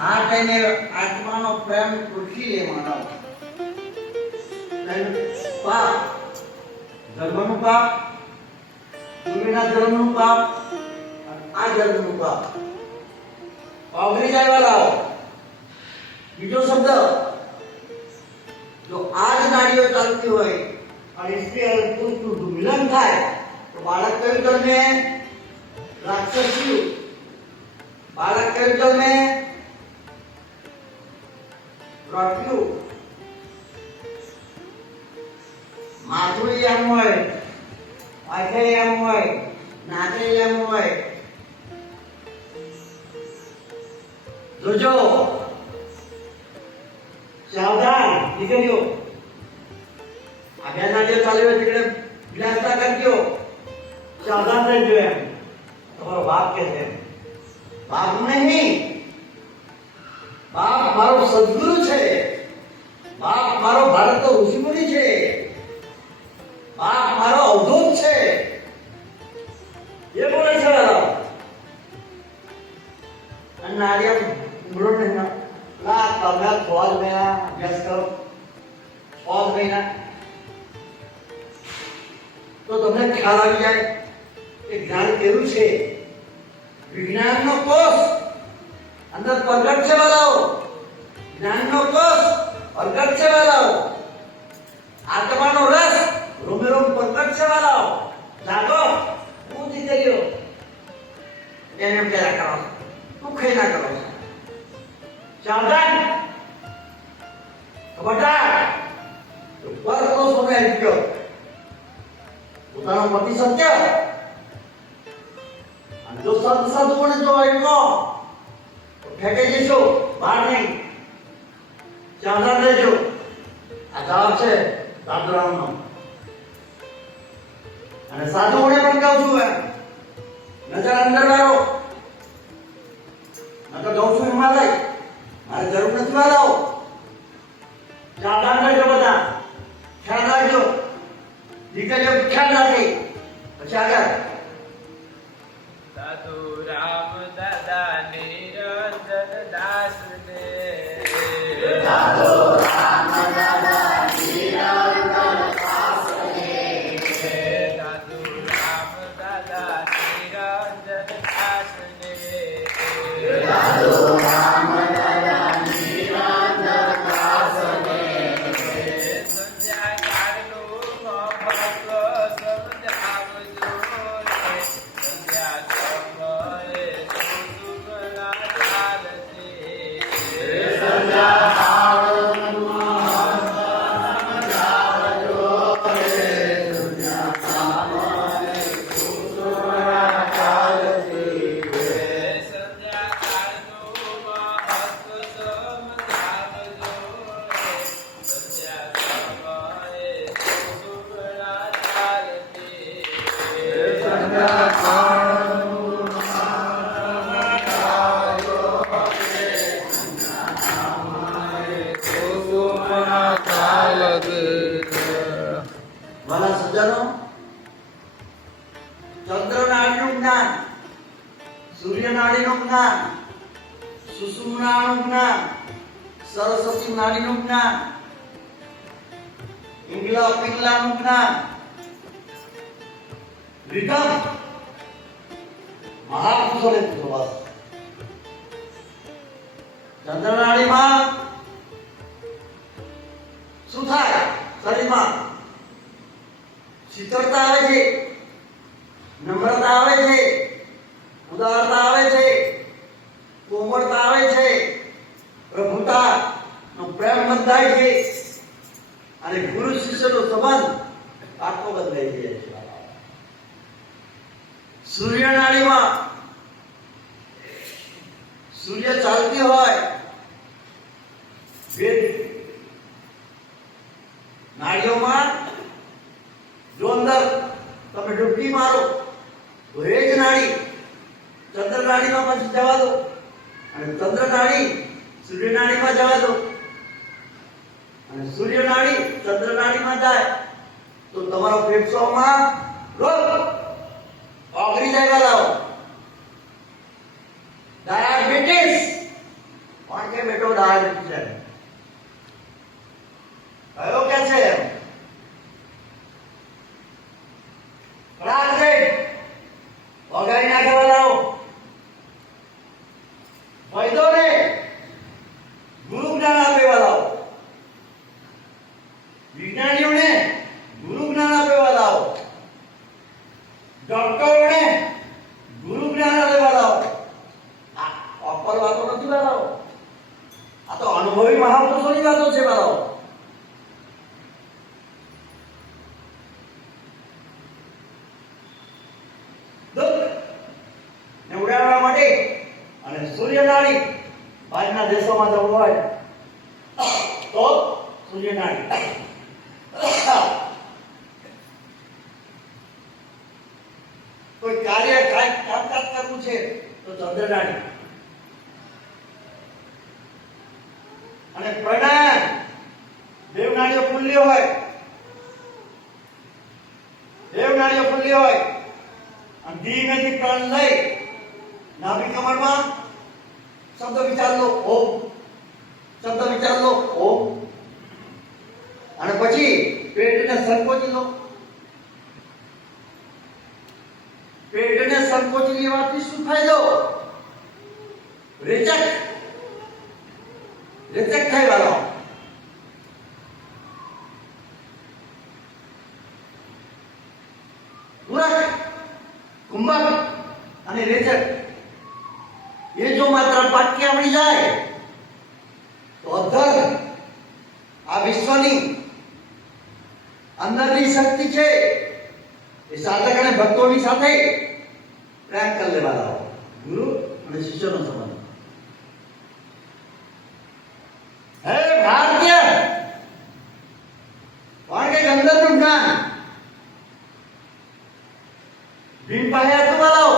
આ ટાઈમે આત્માનો પ્રેમ પૂછી લે માનવ. પાપ, ધર્મનું પાપ, પૂર્વીના ધર્મનું પાપ, આ ધર્મનું પાપ અઘરી જાય વાળાઓ. બીજો શબ્દ, જો આ જ નાડીઓ ચાલતી હોય અને સ્ત્રી અને પુરુષનું મિલન થાય તો બાળક કયું જન્મે? રાક્ષસી. બાળક કયું જન્મે? રટ્યું. માથું એમ હોય, આંખે એમ હોય, નાકે એમ હોય. જોજો, સાવધાન દીકરીઓ. આ બે નાડીઓ ચાલી હોય તીકડે વિલાસતા કરજો, સાવધાન રહેજો. એમ તમારો બાપ કે છે. બાપ નહીં, બાપ મારો સદગુરુ છે. બાપ મારો ભારતનો ઋષિમુનિ છે. બાપ મારો અવધૂત છે. એ બોલે છે. અને નારિયેળ ઉમરો નહીં ના તમે 6 મહિના અભ્યાસ કરો, 6 મહિના તો તમને ખ્યાલ આવી જાય કે જ્ઞાન કેવું છે. વિજ્ઞાનનો કોષ અંદર પ્રગટ છે વાળાઓ. જ્ઞાનનો કોષ પ્રગટ છે વાળાઓ. આત્માનો રસ રોમે રોમ પ્રગટ છે વાળાઓ. જાગો, હું દીકરીઓ એને એમ કહેલા કરો, તું ખાઈ ના કરો. સાવધાન, ખબરદાર. ઉપર તો સમય આવી ગયો. પોતાનો પતિ સત્ય અને જો સત સદગુણ જો એટલો તો ફેંકી જશો, બહાર નહીં. સાવધાન રહેજો. આ જવાબ છે સાધુરામનો. અને સાધુઓને પણ કહું છું એમ નજર અંદર વાળો. નકર જઉં છું હિમાલય, મારે જરૂર નથી વાળાઓ. સાવધાન રહેજો બધા. ખ્યાલ રાખજો. દીકરીઓ ખ્યાલ રાખે. પછી આગળ સાધુ રામ દાદા નિરંજન દાસ ને. સાધુ રામ દાદા નિરંજન દાસ ને. સાધુ રામ દાદા નિરંજન દાસ ને. સાધુ રામ દાદા નિરંજન દાસ ને. સંધ્યા કાળનું મહત્વ સમજાવજો રે. સંધ્યા સમયે સુગના ચાલતી. સંધ્યા કાળનું મહત્વ સમજાવજો રે. સંધ્યા સમયે સુગના ચાલતી. વાલા સજ્જનો, ચંદ્ર નાડીનું જ્ઞાન, સૂર્ય નાડીનું જ્ઞાન, સુષુમ્નાનું જ્ઞાન, સરસ્વતી નાડીનું જ્ઞાન, પિંગલા પિંગલાનું જ્ઞાન, વિગમ મહાપુરુષોને પૂછવા. ચંદ્ર નાડીમાં શું થાય? શરીરમાં શીતળતા આવે છે, નમ્રતા આવે છે, ઉદારતા આવે છે, કોમળતા આવે છે, પ્રભુતા નો પ્રેમ બંધાય છે અને ગુરુ શિષ્યનો સંબંધ આત્મ બંધાઈ જાય છે. સૂર્ય નાડીમાં સૂર્ય ચાલતી હોય, વેદ નાડીઓમાં જો અંદર તમે ડૂબકી મારો તો એ જ નાડી ચંદ્ર નાડીમાં પછી જવા દો અને ચંદ્ર નાડી સૂર્ય નાડીમાં જવા દો અને સૂર્ય નાડી ચંદ્ર નાડીમાં જાય તો તમારો ફેફસામાં રોગ ઓગળી જાય. ડાયાબિટીસ નાખે વાળાઓ. વૈદોને ગુરુ જ્ઞાન આપે વાળાઓ. વિજ્ઞાનીઓને ગુરુ જ્ઞાન આપે વાળાઓ. ડોક્ટરોને ગુરુ જ્ઞાન આપે વાળાઓ. આ અપર વાતો નથી વાળાઓ. આ તો અનુભવી મહાપુરુષોની વાતો છે વાળાઓ. ને ઉડાડવા માટે અને સૂર્યનાળી બહારના દેશોમાં જવું હોય તો સૂર્યનાળી, કોઈ કાર્ય કામકાજ કરવું છે તો ચંદ્રનાળી, અને પ્રાણાયામ દેવનાળીઓ ખુલ્લી હોય, દેવનાળીઓ ખુલ્લી હોય અને ધીમેથી પ્રાણ લઈ નાભી કમરમાં શબ્દ વિચાર લો ઓમ, શબ્દ વિચાર લો ઓમ, અને પછી પેટને સંકોચી લો. પેટને સંકોચી લેવાથી શું ફાયદો? રેચક થાય વાળો. પૂરક, કુંભક અને રેચક એ જો માત્ર પાક્ય આવડી જાય તો અધર આ વિશ્વની અંદરની શક્તિ છે એ સાધક અને ભક્તોની સાથે પ્રેમ કરી લેવાના. ગુરુ અને શિષ્યનો સંબંધ. હે ભારતીય, કારણ કે ગંધર્વનું જ્ઞાન ભીમ પાસે હતું વાળાઓ,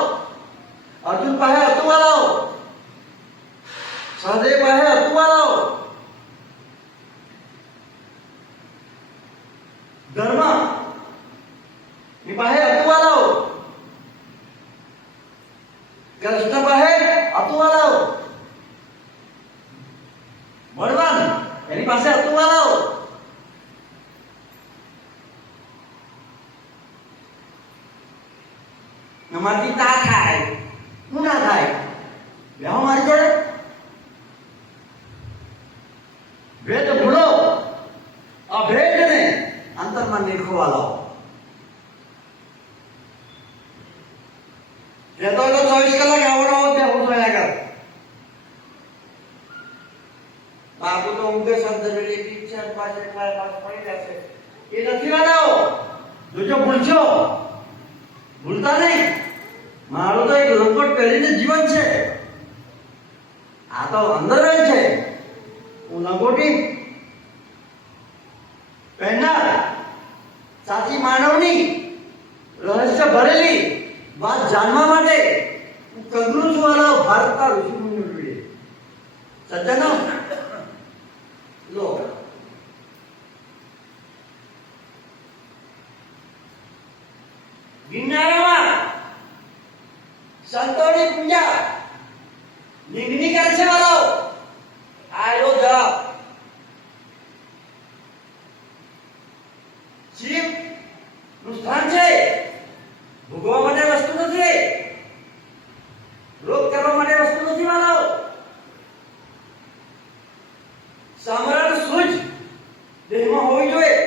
અર્જુન પાસે હતું વાળાઓ, સહદેવ પાસે હતું વાળાઓ. ધર્મ ની પાસે હતું વાળાઓ, કૃષ્ણ પાસે હતું વાળાઓ, બળવાન એની પાસે હતું વાળાઓ. અમારી તા થાય હું ના થાય બેહો મારી જોડે. ભેદ ભૂલો, અભેદને અંતરમાં નિરખવા લાવો. રહેતો તો 24 કલાક આવડો ત્યાં હું જોયા કર. બાપુ તો ઊંઘે શબ્દ વેલી ટીચર પાસે પાસ પડી જશે એ નથી વાળાઓ. જોજો ભૂલશો, ભૂલતા નહીં. મારું તો એક લંગોટ પહેરીને જીવન છે, આ તો અંદર જ છે. હું લંગોટી પહેરનાર સાચી માનવની રહસ્ય ભરેલી વાત જાણવા માટે હું કગરું છું વાળાઓ. ભારતના ઋષિ મુનિઓ સજ્જનો લો, ગિરનારમાં સંતોની પૂજા લિંગની કરે છે વાળાઓ. આયો જપ શિવ નું સ્થાન છે. ભોગવવા માટે વસ્તુ નથી, રોગ કરવા માટે વસ્તુ નથી વાળાઓ. સામરણ સૂઝ દેહમાં હોવી જોઈએ.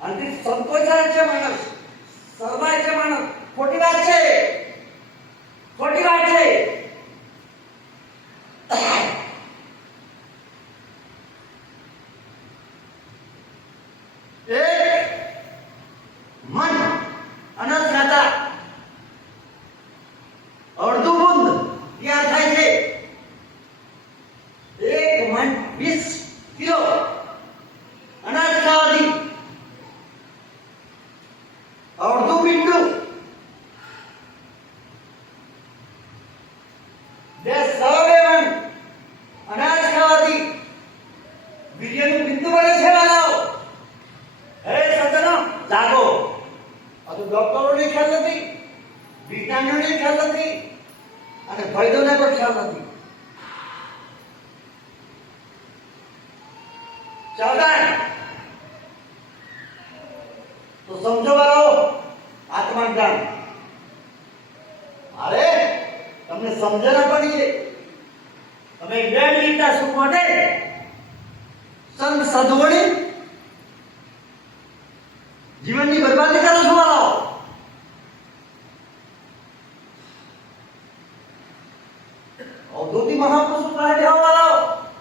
અને સંકોચાય છે માણસ, શરમાય છે માણસ. ખોટી વાત છે, ખોટી વાત છે. એક મન અનંત ખાતા અડધું બુંદ તૈયાર થાય છે. એક મન 20 કિલો અનાજ ખાવાથી અડધું મીંડું 2 મણ અનાજ ખાવાથી વીર્યનું બિંદુ બને છે વાળાઓ. હે સજ્જનો જાગો. આ તો ડોક્ટરોને ખ્યાલ નથી, વિજ્ઞાનીઓને ખ્યાલ નથી, અને વૈદ્યોને પણ ખ્યાલ નથી. સાવધાન. તો સમજો વાળાઓ, આ તો આત્મજ્ઞાન. અરે તમને સમજ ના પડી. તમે 2 મિનિટના સુખ માટે સંત સદવડી જીવનની બરબાદી કરો છો. અવધૂતી મહાપુરુષ પાસે જવાવાળો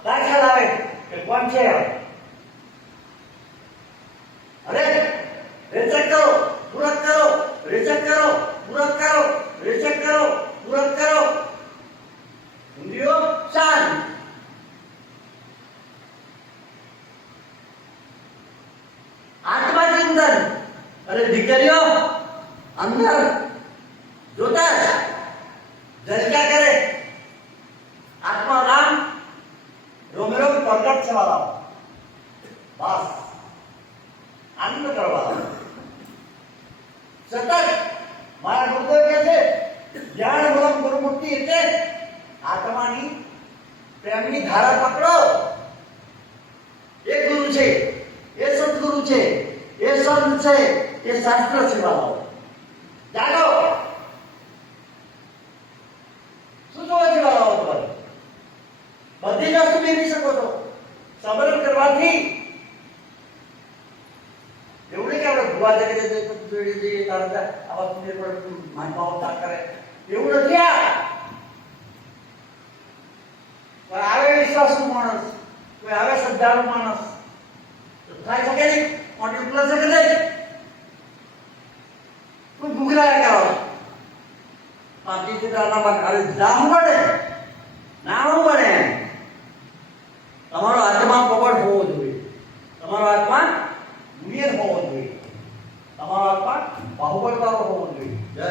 દાખલ આવે કે કોણ છે. અરે રેચક કરો, પૂરક કરો, રેચક કરો, પૂરક કરો, રેચક કરો, પૂરક કરો. ઇન્દ્રિયો શાંત. આત્મા ચિંતન. અરે દીકરીઓ અંદર જોતા જલકા કરે. આત્મા રામ રોમે રોમ પ્રગટ છે વાળા. બસ આનંદ કરવા સતત મારા ગુરુદેવ કહે છે જ્ઞાન મૂલમ ગુરુમુક્તિ એટલે આત્માની પ્રેમની ધારા પકડો. એ ગુરુ છે, એ સદગુરુ છે, એ સંત છે, એ શાસ્ત્ર છે વાળાઓ. જાગો. શું જોવો છે વાળાઓ? તમારે બધી જ વસ્તુ મેળવી શકો છો સમરણ કરવાથી. એવું નહીં કે આપણે ભૂવા જગત જોડી દઈએ તરત આ વસ્તુ માનવાઓ ના કરે. એવું નથી. આ કોઈ આવે વિશ્વાસનું માણસ, કોઈ આવે શ્રદ્ધાળુ માણસ તો થાય શકે નહીં. મોટી ઉપલબ્ધ શકે નહીં. કોઈ ગુગરાયા કરો બાકી ચિત્રના અરે જામ પડે નાનું પડે. તમારો આત્મા પકડ હોવો જોઈએ. તમારો આત્મા નિયત હોવો જોઈએ. તમારો આત્મા બાહુબળવાળો હોવો જોઈએ. જય